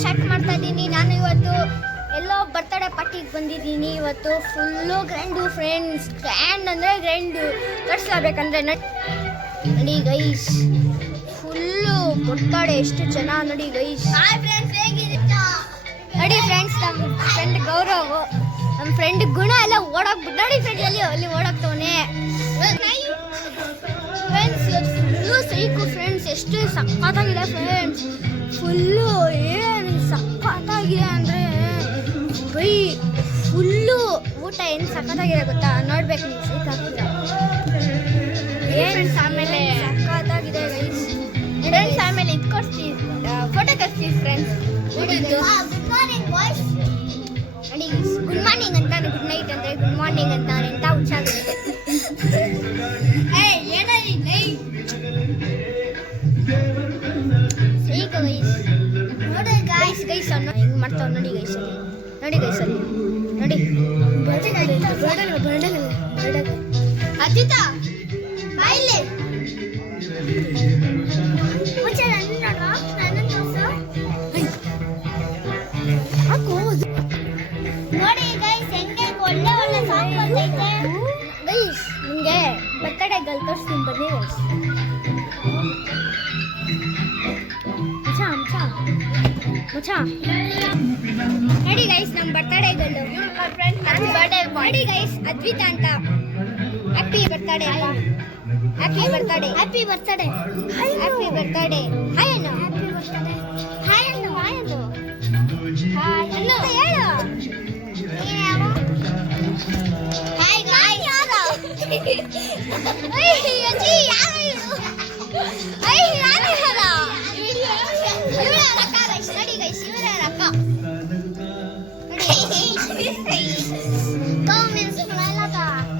Start ಮಾಡ್ತಾ ಇದ್ದೀನಿ. ನಾನು ಇವತ್ತು ಎಲ್ಲೋ ಬರ್ತಡೇ ಪಾರ್ಟಿಗೆ ಬಂದಿದ್ದೀನಿ. ಇವತ್ತು ಫುಲ್ಲು ಗ್ರ್ಯಾಂಡು ಫ್ರೆಂಡ್ಸ್, ಗ್ರ್ಯಾಂಡ್ ಅಂದರೆ ಗ್ರ್ಯಾಂಡು ತೋರಿಸ್ಲೇಬೇಕಂದ್ರೆ ನೋಡಿ ಗೈಸ್, ಫುಲ್ಲು ಬರ್ತಡೇ ಎಷ್ಟು ಜನ ನೋಡಿ ಗೈಸ್. ನೋಡಿ ಫ್ರೆಂಡ್ಸ್, ನಮ್ಮ ಫ್ರೆಂಡ್ ಗೌರವ್, ನಮ್ಮ ಫ್ರೆಂಡ್ ಗುಣ ಎಲ್ಲ ಓಡೋಗ್ಬಿಟ್ಟು ನೋಡಿ ಫ್ರೆಂಡ್ ಅಲ್ಲಿ ಓಡೋಗ್ತವನೆ ಫ್ರೆಂಡ್ಸ್. ಇವತ್ತು ಫುಲ್ಲು ಸೈಕು ಫ್ರೆಂಡ್ಸ್, ಎಷ್ಟು ಸಖತ್ತಾಗಿದೆ ಫ್ರೆಂಡ್ಸ್. ಫುಲ್ಲು ಏನು ಸಖತ್ತಾಗಿದೆ ಅಂದರೆ ಬೈ, ಫುಲ್ಲು ಊಟ ಏನು ಸಖತ್ತಾಗಿದೆ ಗೊತ್ತಾ, ನೋಡ್ಬೇಕು ನೀವು. ಸೈಕಾಗ್ತೀರ ಏನು ಆಮೇಲೆ ಸಖತ್ತಾಗಿದೆ ಗೈಸ್ ಫ್ರೆಂಡ್ಸ್. ಆಮೇಲೆ ಇದು ಕೊಡ್ತೀವಿ, ಫೋಟೋ ಕಳಿಸ್ತೀವಿ ಫ್ರೆಂಡ್ಸ್. ನೋಡಿ ಗುಡ್ ಮಾರ್ನಿಂಗ್ ಅಂತಾನೆ, ಗುಡ್ ನೈಟ್ ಅಂದರೆ ಗುಡ್ ಮಾರ್ನಿಂಗ್ ಅಂತಾನೆ. ಎಂತ ಹುಚ್ಚಾಗುತ್ತೆ ಗೈಸ್ ಹೆಂಗ್ ಮಾಡ್ತಾವ ನೋಡಿ ಗೈಸ್. ನೋಡಿ ಗೈಸ್ ಅಲ್ಲಿ ನೋಡಿ ಅಜಿತಾ ಬಾಯಿಲೆ ನೋಡಿ ಗೈಸ್ ಹೆಂಗೆ ಒಳ್ಳೆ ಒಳ್ಳೆ ಸಾಂಗ್ ಬರ್ತೈತೆ ಗೈಸ್. ನಿಮಗೆ ಬರ್ತಡೇ ಗರ್ಲ್ ತೋರಿಸ್ತೀನಿ ಬನ್ನಿ ಗೈಸ್. ಮುಚ್ಚಾ ನೋಡಿ ಗೈಸ್, ನಮ್ಮ ಬರ್ತಡೇ ಗರ್ಲು ನೋಡಿ ಗೈಸ್, ಅದ್ವಿತಾ ಅಂತ. ಹ್ಯಾಪಿ ಬರ್ತಡೇ ಅಲ್ಲ, happy birthday, happy birthday, happy birthday. Hi ಅನ್ನು, ಹ್ಯಾಪಿ ಬರ್ತಡೇ, ಹಾಯ್ ಅನ್ನು, ಹಾಯ್ ಅನ್ನು, ಹಾಯ್ ಅನ್ನು ಹೇಳು. ಹಾಯ್ ಗೈಸ್, ಯಾರು ಅಯ್ಯ ಅಜ್ಜಿ, ಯಾರು ಅಯ್ಯ ಯಾರು ಯಾರು ಇವರ ಅಕ್ಕ ಗೈಸ್. ನೋಡಿ ಗೈಸ್, ಇವರ ಅಕ್ಕ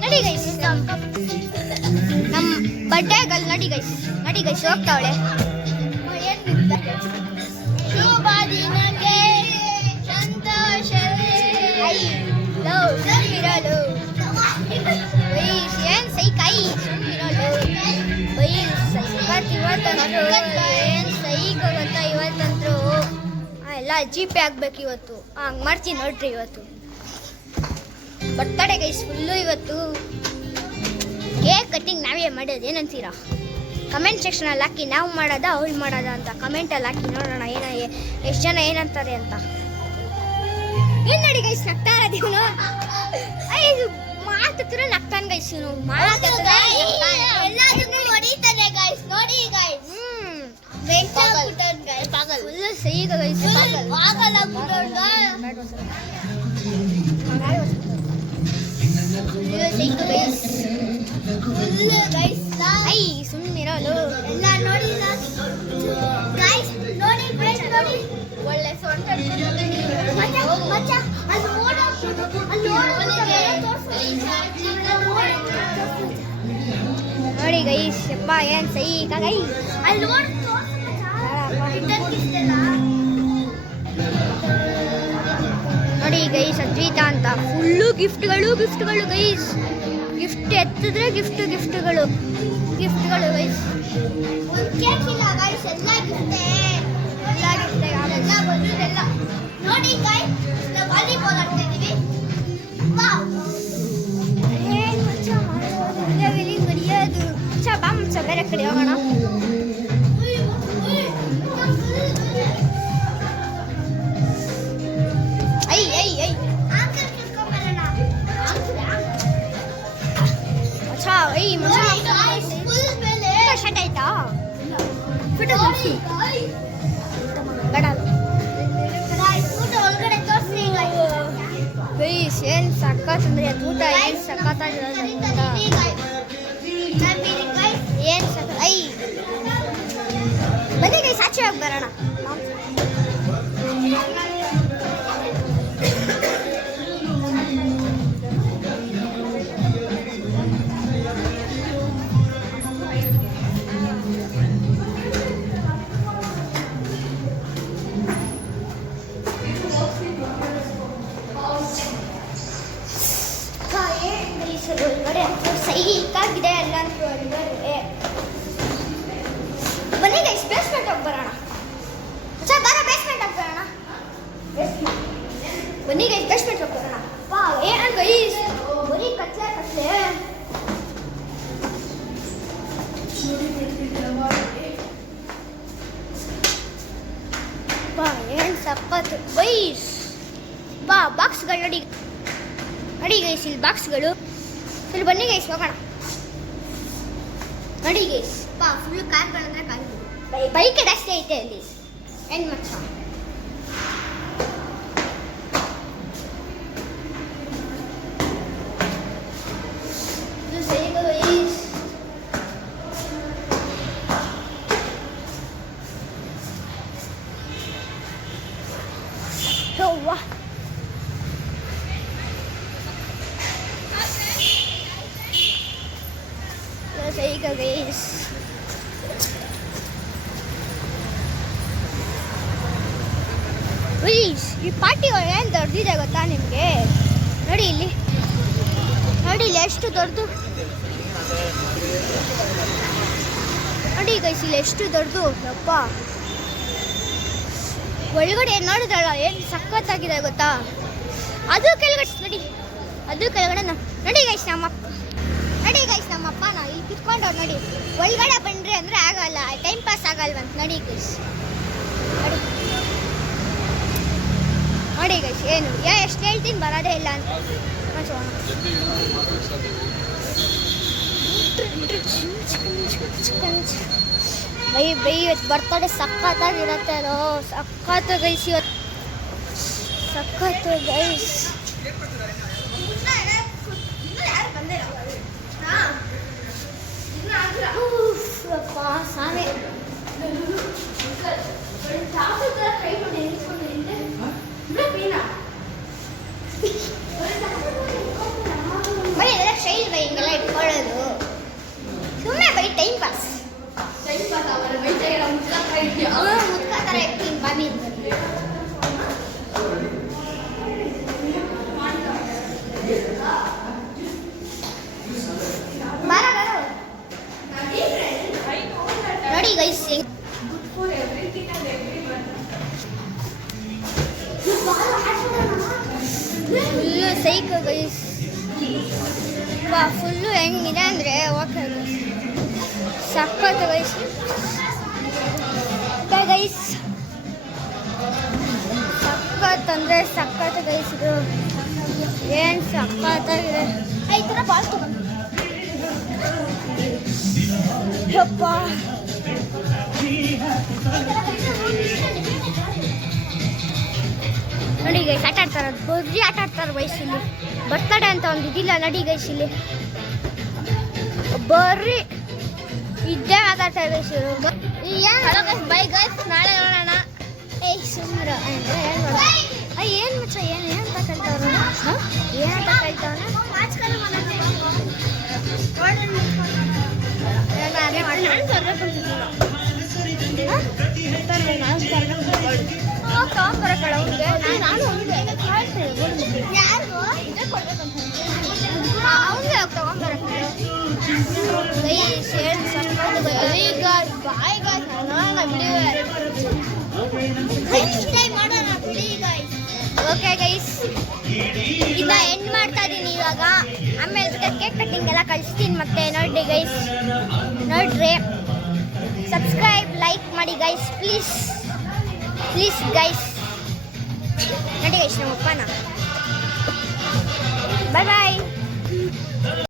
ನೋಡಿ ಗೈಸ್, ನಮ್ಮ ಬರ್ಡೇ ಗರ್ಲ್ ನೋಡಿ ಗೈಸ್. ನೋಡಿ ಗೈಸ್ ಹೋಗ್ತಾವಳೆ. ಶುಭ ದಿನಕ್ಕೆ ಸಂತೋಷವೇ ಸುಮ್ಮಿರಲು ಏನ್ ಸೈಕೈ, ಸುಮ್ಮಿರಲು ಇವತ್ತಂದ್ರು ಏನ್ ಸೈಕ್ ಗೊತ್ತಾ. ಇವತ್ತಂದ್ರು ಎಲ್ಲ ಜೀಪೆ ಆಗ್ಬೇಕು ಇವತ್ತು. ಹಂಗೆ ಮಾಡ್ತೀನಿ ನೋಡ್ರಿ. ಇವತ್ತು ಬರ್ತಡೇ ಗೈಸ್ ಫುಲ್ಲು. ಇವತ್ತು ಕೇಕ್ ಕಟ್ಟಿಂಗ್ ನಾವೇ ಮಾಡೋದು, ಏನಂತೀರಾ? ಕಮೆಂಟ್ ಸೆಕ್ಷನಲ್ಲಿ ಹಾಕಿ, ನಾವು ಮಾಡೋದ ಅವ್ಳು ಮಾಡೋದ ಅಂತ ಕಮೆಂಟಲ್ಲಿ ಹಾಕಿ ನೋಡೋಣ ಎಷ್ಟು ಜನ ಏನಂತಾರೆ ಅಂತ. ಏನು ನೋಡಿ ಗೈಸ್ ನಗ್ತಾ ಇರೋದಿವನು, ಇದು ಮಾತಾಡ್ತಿರೋ ನಗ್ತಾನೆ ಗೈಸ್. ಇವನು ಮಾತಾಡ್ತಾರೆ ಹೊಡಿತಾನೆ ಗೈಸ್. ನೋಡಿ ಗೈಸ್ ಫುಲ್ ಸೈಗ ಗೈಸ್. ಐ ಸುಮ್ಮನಿರಲು ಎಲ್ಲ ನೋಡಿ ಗೈಸ್. ನೋಡಿ ನೋಡಿ ಒಳ್ಳೆ ಸೊಂಟ ನೋಡಿ ಗೈಸ್. ಯಪ್ಪ ಏನ್ ಸೈಕ ಗೈಸ್. ಅಲ್ಲಿ ನೋಡಿ ಗೈಸ್, ಅದ್ವಿತಾ ಅಂತ. ಫುಲ್ಲು ಗಿಫ್ಟ್ಗಳು ಗೈಸ್. ಗಿಫ್ಟ್ ಎತ್ತಿದ್ರೆ ಗಿಫ್ಟ್ಗಳು ಗೈಸ್. ನೋಡಿ ಗೈಸ್, ವಾಲಿಬಾಲ್ ಆಡ್ತಾ ಇದೀವಿ. ಬೇರೆ ಕಡೆ ಹೋಗೋಣ. ಶರ್ಟ್ ಆಯ್ತಾ ಗೈಸ್, ಏನ್ ಸಖತ್ ಅಂದ್ರೆ ಊಟ ಏನ್ ಸಖತ್ತಾಗಿರೋದು ಏನ್ ಸಖತ್. ಐ ಬನ್ನಿ ಗೈಸ್, ಆಚೆ ಹೋಗಿ ಬರೋಣ. ಒಳಗಡೆ ಸೈಕಾಗಿದೆ ಎಲ್ಲ ಒಳಗಡೆ. ಬನ್ನಿ ಗೈಸ್, ಬೇಸ್ಮೆಂಟ್ ಹೋಗಿ ಬರೋಣ. ಬೇಸ್ಮೆಂಟ್ ಹೋಗಿ ಬರೋಣ. ಬನ್ನಿ ಗೈಸ್ ಬೇಸ್ಮೆಂಟ್ ಹೋಗೋಣ. ವಾ ಏನ ಗೈಸ್ ಬರೀ ಕತ್ಲೆ ಬಾ ಏನ್ ಸಖತ್ ಗೈಸ್. ಬಾ ಬಾಕ್ಸ್ಗಳು ನೋಡಿ ಗೈಸ್, ಇಲ್ಲಿ ಬಾಕ್ಸ್ಗಳು. ಇಲ್ಲಿ ಬನ್ನಿ ಗೈಸ್ ಹೋಗೋಣ ನೋಡಿ ಗೈಸ್. ಬಾ ಫುಲ್ ಕಾರ್ಗಳಂದ್ರೆ ಕಾರ್, ಬೈಕ್ ಅಷ್ಟೇ ಐತೆ ಅಲ್ಲಿ. ಏನು ಮಚ್ಚ wow. Let's go guys. Guys, ಈ ಪಾರ್ಟಿ ಏನು ದೊಡ್ಡದಿದೆ ಗೊತ್ತಾ ನಿಮಗೆ? ನೋಡಿ ಇಲ್ಲಿ ಎಷ್ಟು ದೊಡ್ಡದು. ನೋಡಿ ಗೈಸ್ ಇಲ್ಲಿ ಎಷ್ಟು ದೊಡ್ಡದು. ಯಪ್ಪ ಒಳಗಡೆ ನೋಡಿದ್ರಲ್ಲ ಏನು ಸಖತ್ತಾಗಿದೆ ಗೊತ್ತಾ. ಅದು ಕೆಳಗಡೆ ನೋಡಿ, ಅದು ಕೆಳಗಡೆ ನೋಡಿ ಗೈಸ್ ನಮ್ಮಪ್ಪ ನಾವು ಇಲ್ಲಿ ಕಿತ್ಕೊಂಡವ್ರು ನೋಡಿ. ಒಳಗಡೆ ಬಂದ್ರಿ ಅಂದರೆ ಆಗಲ್ಲ, ಟೈಮ್ ಪಾಸ್ ಆಗಲ್ವಂತ. ನೋಡಿ ಗೈಸ್ ಏನು ಎಷ್ಟು ಹೇಳ್ತೀನಿ ಬರೋದೇ ಇಲ್ಲ ಅಂತ. ಬೈ ಇವತ್ತು ಬರ್ತಡೇ ಸಖತ್ತಾಗಿರುತ್ತೆ. ಅದು ಸಖತ್ತು ಗೈಸ್, ಇವತ್ತು ಸಖತ್ತು ಗೈಸ್. ಸಾಮೆ ಶೈಲ್ ಬೈ ಹಿಂಗೆಲ್ಲ ಇಟ್ಕೊಳ್ಳೋದು ಸುಮ್ಮನೆ ಬೈ ಟೈಮ್ ಪಾಸ್. ಮುದ್ಕ ಥರ ಇರ್ತೀನಿ ಬನ್ನಿ. ನೋಡಿ ಗೈಸ್ ಫುಲ್ಲು ಸೈಕ್ ಗೈಸ್. ಫುಲ್ಲು ಹೆಂಗಿದೆ ಅಂದರೆ ಓಕೆ ಸಖತ್ ಗೈಸ್. ಸಖತ್ ಅಂದರೆ ಸಖತ್ ಗೈಸ್. ಇದು ಏನು ಸಖತ್ತಾಗಿದೆ. ಈ ಥರ ಬಾಲ್ ತಗೊಂಡು ಯಪ್ಪ ನೋಡಿ ಗೈಸ್ ಆಟ ಆಡ್ತಾರೆ, ಬರೀ ಆಟ ಆಡ್ತಾರೆ ವಯಸ್ಸಲ್ಲಿ. ಬರ್ತಡೇ ಅಂತ ಒಂದು ಇದಿಲ್ಲ ನೋಡಿ ಗೈಸ್, ಇಲ್ಲಿ ಬರೀ ಇದ್ದೇ ಮಾತಾಡ್ತಾರೆ ಗೈಸ್. ಏನು ಬೈ ಗೈಸ್, ನಾಳೆ ನೋಡೋಣ. ಸುಮ್ಮನೆ ಏನು ಮಾಡೋಣ. ಏನು ಮಚ್ಚ ಏನು ಅಂತ ಕೇಳ್ತವ್ರು, ಏನಂತ ಕೇಳ್ತವ್ರೆ. ಓಕೆ ಗೈಸ್, ಇನ್ನ ಎಂಡ್ ಮಾಡ್ತಾ ಇದೀನಿ ಇವಾಗ. ಆಮೇಲೆ ಕೇಕ್ ಕಟ್ಟಿಂಗ್ ಎಲ್ಲ ಕಳಿಸ್ತೀನಿ ಮತ್ತೆ. ನೋಡಿ ಗೈಸ್, ನೋಡ್ರಿ ಸಬ್ಸ್ಕ್ರೈಬ್ ಲೈಕ್ ಮಾಡಿ ಗೈಸ್, ಪ್ಲೀಸ್ ಗೈಸ್. ನೋಡಿ ಗೈಸ್ ನಮ್ಮಪ್ಪನ ಬಾಯ್ ಬಾಯ್.